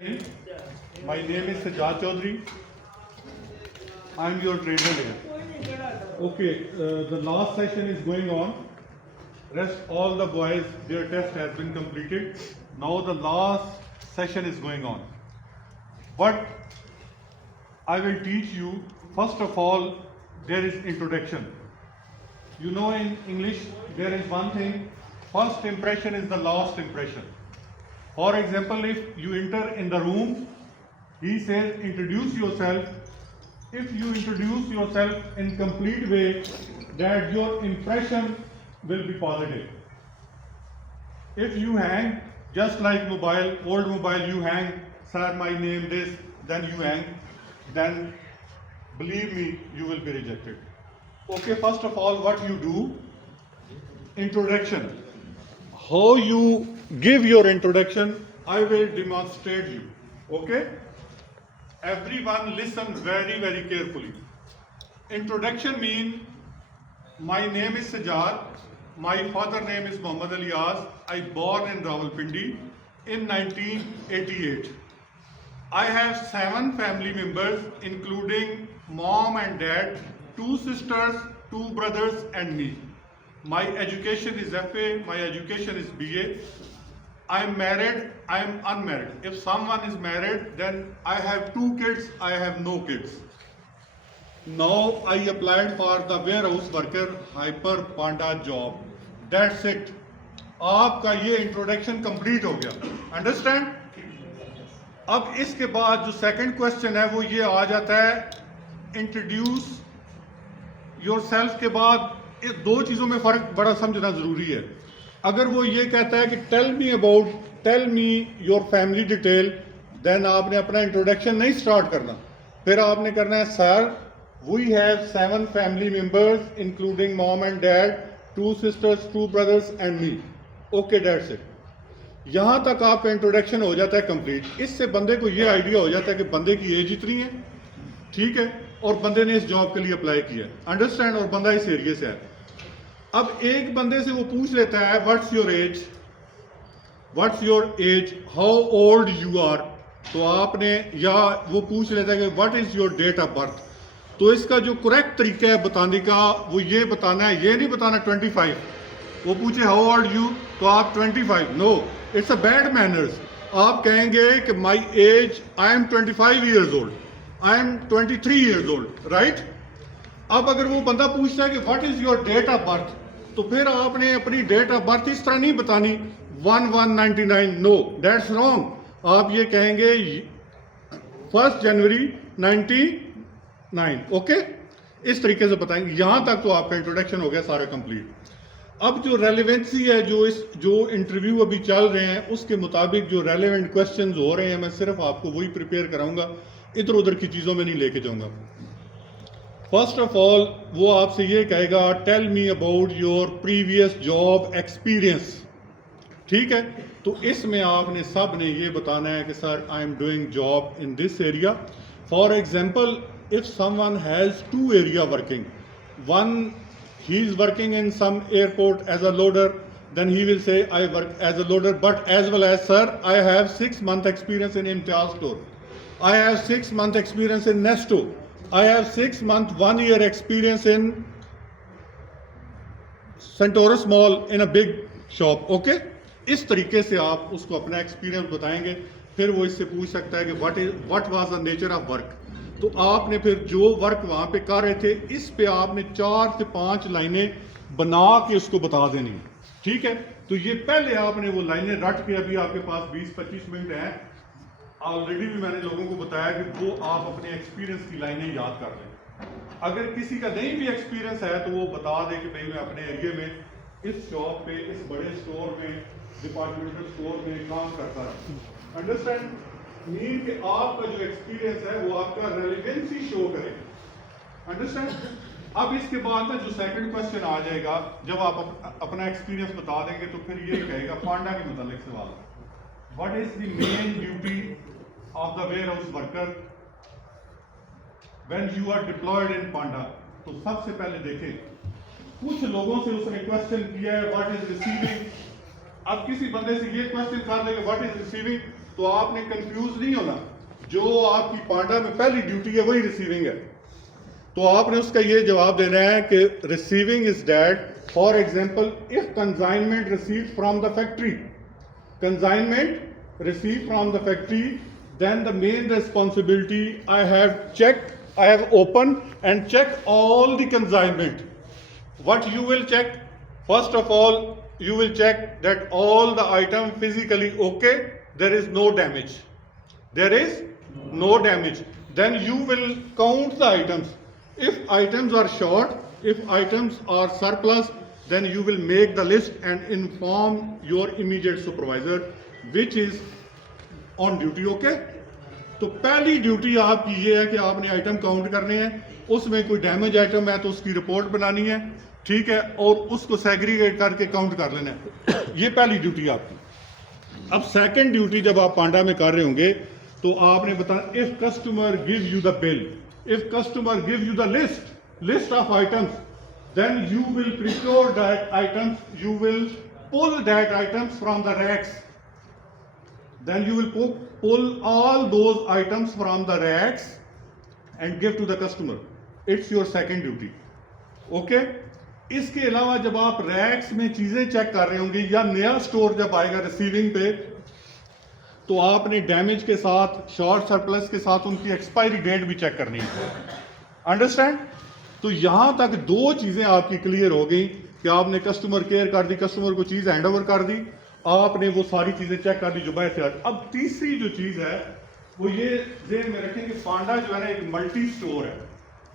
My name is Sajjad Chaudhary. I am your trainer here. Okay, the last session is going on. Rest all the boys, their test has been completed. Now the last session is going on. But I will teach you, first of all, there is introduction. You know in English, there is one thing, first impression is the last impression. For example, if you enter in the room, he says introduce yourself. If you introduce yourself in complete way, that your impression will be positive. If you hang, just like mobile, old mobile, you hang, sir, my name this, then you hang, then believe me, you will be rejected. Okay, first of all, what you do, introduction. How you give your introduction, I will demonstrate you. Okay? Everyone listen very, very carefully. Introduction means, my name is Sajjad, my father name is Muhammad Alias, I born in Rawalpindi in 1988. I have 7 family members including mom and dad, 2 sisters, 2 brothers and me. My education is FA, my education is BA. I am married, I am unmarried. If someone is married, then I have 2 kids, I have no kids. Now I applied for the warehouse worker Hyper Panda job. That's it. आपका ये introduction complete हो गया. अंडरस्टैंड? अब इसके बाद जो second question है वो ये आ जाता है, इंट्रोड्यूस योरसेल्फ के बाद इस 2 चीज़ों में फ़र्क बड़ा समझना ज़रूरी है. अगर वो ये कहता है कि tell me your family detail, then आपने अपना इंट्रोडक्शन नहीं स्टार्ट करना. फिर आपने करना है, sir we have 7 family members including mom and dad, 2 sisters, 2 brothers and me. Okay, that's it. यहाँ तक आपका इंट्रोडक्शन हो जाता है कंप्लीट. इससे बंदे को ये आइडिया हो जाता है कि बंदे की एज इतनी है, ठीक है, और बंदे ने इस जॉब के लिए अप्लाई किया. अंडरस्टैंड? और बंदा इस एरिया से है. अब एक बंदे से वो पूछ लेता है, what's your age, how old you are. तो आपने, या वो पूछ लेता है कि what is your date of birth. तो इसका जो करेक्ट तरीका है बताने का, वो ये बताना है, ये नहीं बताना 25. वो पूछे हाउ ओल्ड यू, तो आप 25. No, it's a bad manners. आप कहेंगे कि my age, I am 25 years old, I am 23 years old, right. अब अगर वो बंदा पूछता है कि what is your date of birth, तो फिर आपने अपनी डेट ऑफ बर्थ इस तरह नहीं बतानी 1199. No, that's wrong. आप ये कहेंगे 1 जनवरी 99. ओके, इस तरीके से बताएंगे. यहां तक तो आपका इंट्रोडक्शन हो गया सारा कंप्लीट. अब जो रेलेवेंसी है, जो इंटरव्यू अभी चल रहे हैं, उसके मुताबिक जो रेलेवेंट क्वेश्चंस हो रहे हैं, मैं सिर्फ आपको वही प्रिपेयर कराऊंगा, इधर उधर की चीज़ों में नहीं लेके जाऊंगा. फर्स्ट ऑफ ऑल वो आपसे ये कहेगा, tell me about your previous job experience. ठीक है, तो इसमें आपने सब ने ये बताना है कि sir I am doing job in this area. For example, if someone has 2 area working, one he is working in some airport as a loader, then he will say I work as a loader, but as well as, sir, I have 6-month experience in Imtiaz store, I have 6-month experience in Nesto, I have 6-month 1 year experience in Centaurus Mall in a big shop. Okay, इस तरीके से आप उसको अपना एक्सपीरियंस बताएंगे. फिर वो इससे पूछ सकता है कि what was the nature of work. तो आपने फिर जो वर्क वहाँ पे कर रहे थे, इस पे आपने 4 से 5 लाइनें बना के उसको बता देनी. ठीक है, तो ये पहले आपने वो लाइनें रट के, अभी आपके पास 20-25 मिनट हैं, ऑलरेडी भी मैंने लोगों को बताया कि वो आप अपने एक्सपीरियंस की लाइनें याद कर लें. अगर किसी का नहीं भी एक्सपीरियंस है तो वो बता दे कि भाई मैं अपने एरिया में इस शॉप पे, इस बड़े स्टोर में, डिपार्टमेंटल स्टोर में काम करता है. अंडरस्टैंड? मीन कि आपका जो एक्सपीरियंस है वो आपका रेलेवेंसी शो करे. अंडरस्टैंड? अब इसके बाद ना जो सेकंड क्वेश्चन आ जाएगा, जब आप अपना एक्सपीरियंस बता देंगे तो फिर ये कहेगा पांडा के मुतालिक सवाल, what is the main duty of the warehouse worker when you are deployed in Panda. तो सबसे पहले देखें, कुछ लोगों से उसने क्वेश्चन किया है व्हाट इज रिसीविंग. अब किसी बंदे से ये क्वेश्चन कर लेंगे व्हाट इज रिसीविंग, तो आपने कंफ्यूज नहीं होना, जो आपकी पांडा में पहली ड्यूटी है वही रिसीविंग है। तो आपने उसका ये जवाब देना है कि receiving is that, for example if consignment receive from the factory, consignment receive from the factory, then the main responsibility I have checked, I have opened and checked all the consignment. What you will check? First of all, you will check that all the item physically okay, there is no damage. There is no damage. Then you will count the items. If items are short, if items are surplus, then you will make the list and inform your immediate supervisor, which is on duty. Okay, तो पहली ड्यूटी आपकी ये है कि आपने item count करने हैं, उसमें कोई डैमेज आइटम है तो उसकी रिपोर्ट बनानी है, ठीक है, और उसको सेग्रीगेट करके काउंट कर लेना है। ये पहली ड्यूटी आपकी। अब सेकंड ड्यूटी जब आप पांडा में कर रहे होंगे तो आपने बताना, if customer give you the bill, if customer give you the list of items, then you will procure that items, you will pull that items from the racks, then you will pull all those items from the racks and give to the customer. It's your second duty. Okay? इसके अलावा जब आप रैक्स में चीजें चेक कर रहे होंगे या नया स्टोर जब आएगा रिसीविंग पे, तो आपने डैमेज के साथ, शॉर्ट सरप्लस के साथ उनकी एक्सपायरी डेट भी चेक करनी है। अंडरस्टैंड? तो यहां तक दो चीजें आपकी क्लियर हो गई कि आपने कस्टमर केयर कर दी, कस्टमर को चीज हैंड ओवर कर दी, आपने वो सारी चीजें चेक कर दी जो बाहर से आ। अब तीसरी जो चीज है वो ये ध्यान में रखें कि पांडा जो है ना एक मल्टी स्टोर है,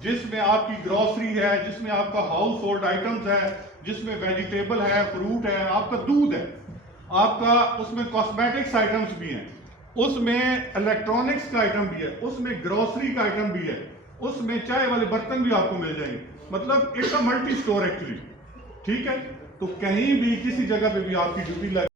जिसमें आपकी ग्रोसरी है, जिसमें आपका हाउस होल्ड आइटम्स है, जिसमें वेजिटेबल है, फ्रूट है, आपका दूध है, आपका उसमें कॉस्मेटिक्स आइटम्स भी हैं, उसमें इलेक्ट्रॉनिक्स का आइटम भी है, उसमें ग्रोसरी का आइटम भी है, उसमें चाय वाले बर्तन भी आपको मिल जाएंगे। मतलब it's a multi store actually. ठीक है, तो कहीं भी किसी जगह पे भी आपकी ड्यूटी